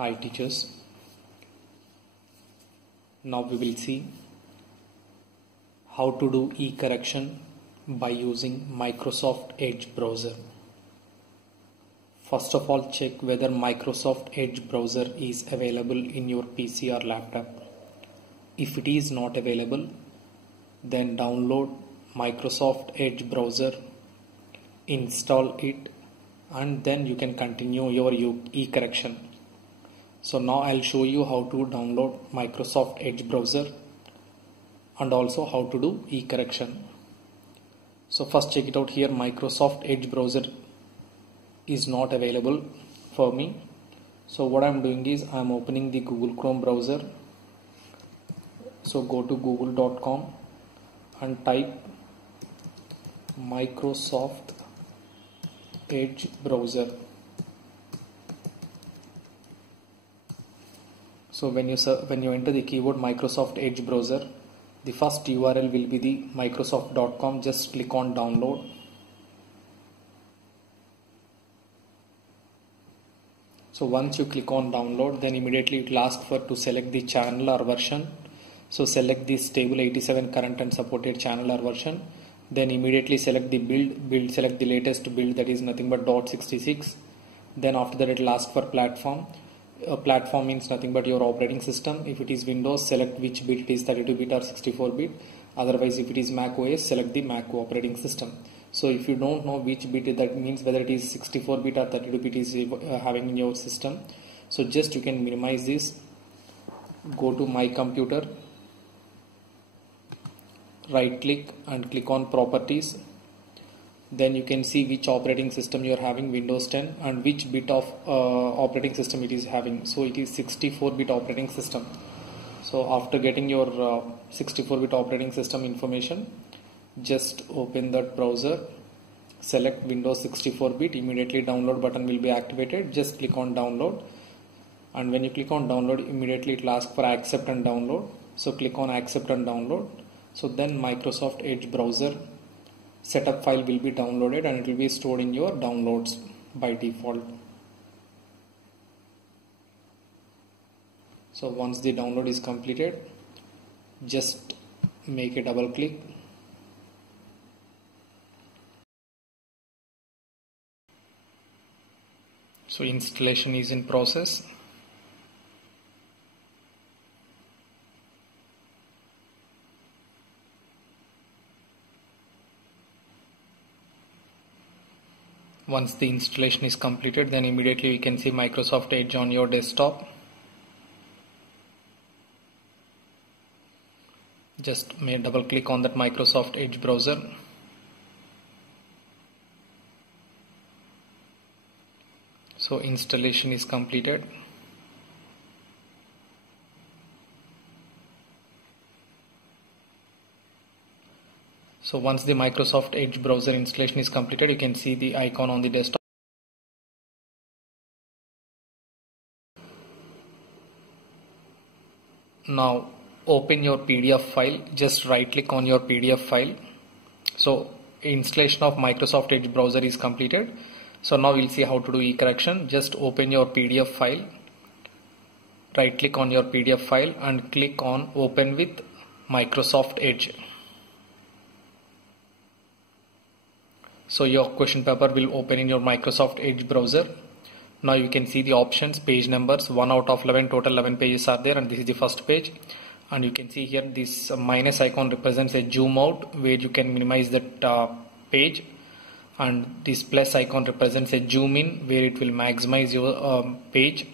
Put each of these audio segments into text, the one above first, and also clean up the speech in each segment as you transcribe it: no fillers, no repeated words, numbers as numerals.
Hi teachers, now we will see how to do e-correction by using Microsoft Edge browser. First of all, check whether Microsoft Edge browser is available in your PC or laptop. If it is not available, then download Microsoft Edge browser, install it, and then you can continue your e-correction. So now I'll show you how to download Microsoft Edge browser and also how to do e-correction. So first check it out here. Microsoft Edge browser is not available for me. So what I'm doing is I'm opening the Google Chrome browser. So go to google.com and type Microsoft Edge browser. So when you enter the keyword Microsoft Edge browser, the first URL will be the microsoft.com. Just click on download. So once you click on download, then immediately it will ask for to select the channel or version. So select the stable 87 current and supported channel or version. Then immediately select the build, select the latest build, that is nothing but .66. Then after that it will ask for platform. Platform means nothing but your operating system. If it is Windows, select which bit it is, 32-bit or 64-bit. Otherwise, if it is Mac OS, select the Mac operating system. So if you don't know which bit, that means whether it is 64-bit or 32-bit is having in your system. So just you can minimize this. Go to My Computer, right click and click on Properties. Then you can see which operating system you are having, Windows 10, and which bit of operating system it is having. So it is 64-bit operating system. So after getting your 64-bit operating system information, just open that browser, select Windows 64-bit, immediately download button will be activated. Just click on download, and when you click on download, immediately it will ask for accept and download. So click on accept and download. So then Microsoft Edge browser setup file will be downloaded and it will be stored in your downloads by default. So once the download is completed, just make a double click. So installation is in process. Once the installation is completed, then immediately you can see Microsoft Edge on your desktop. Just double click on that Microsoft Edge browser. So installation is completed. So once the Microsoft Edge browser installation is completed, you can see the icon on the desktop. Now open your PDF file. Just right click on your PDF file. So installation of Microsoft Edge browser is completed. So now we'll see how to do e-correction. Just open your PDF file. Right click on your PDF file and click on open with Microsoft Edge. So your question paper will open in your Microsoft Edge browser. Now you can see the options, page numbers, 1 out of 11, total 11 pages are there, and this is the first page. And you can see here this minus icon represents a zoom out where you can minimize that page, and this plus icon represents a zoom in where it will maximize your page.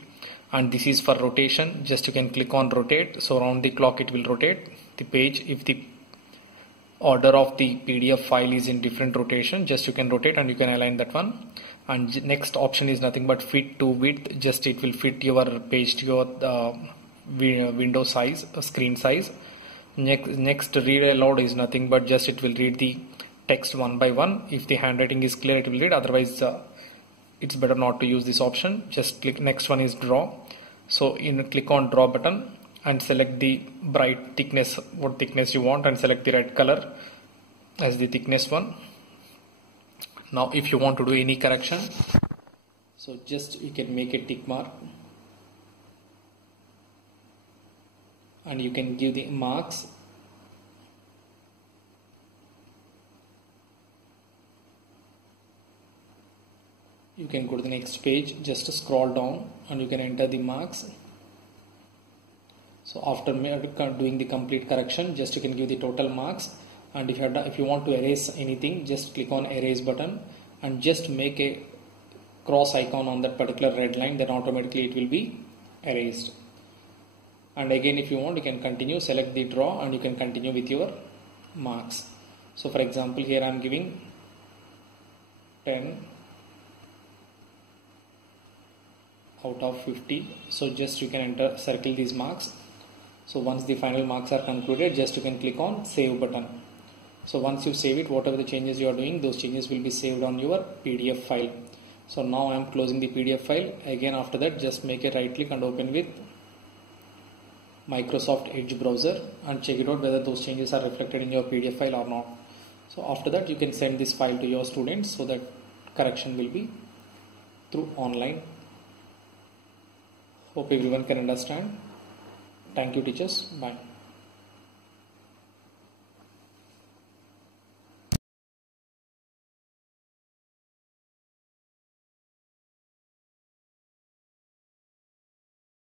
And this is for rotation. Just you can click on rotate. So around the clock it will rotate the page. If the order of the PDF file is in different rotation, just you can rotate and you can align that one. And next option is nothing but fit to width. Just it will fit your page to your window size, screen size. Next read aloud is nothing but just it will read the text one by one. If the handwriting is clear, it will read. Otherwise it's better not to use this option. Just click. Next one is draw. So click on draw button and select the bright thickness, what thickness you want, and select the red color as the thickness one. Now if you want to do any correction, so just you can make a tick mark and you can give the marks. You can go to the next page, just scroll down and you can enter the marks. So after doing the complete correction, just you can give the total marks. And if you want to erase anything, just click on erase button and just make a cross icon on that particular red line, then automatically it will be erased. And again, if you want, you can continue, select the draw and you can continue with your marks. So for example, here I am giving 10 out of 50. So just you can circle these marks. So once the final marks are concluded, just you can click on save button. So once you save it, whatever the changes you are doing, those changes will be saved on your PDF file. So now I am closing the PDF file. Again, after that, just make a right click and open with Microsoft Edge browser and check it out whether those changes are reflected in your PDF file or not. So after that, you can send this file to your students so that correction will be through online. Hope everyone can understand. Thank you, teachers. Bye.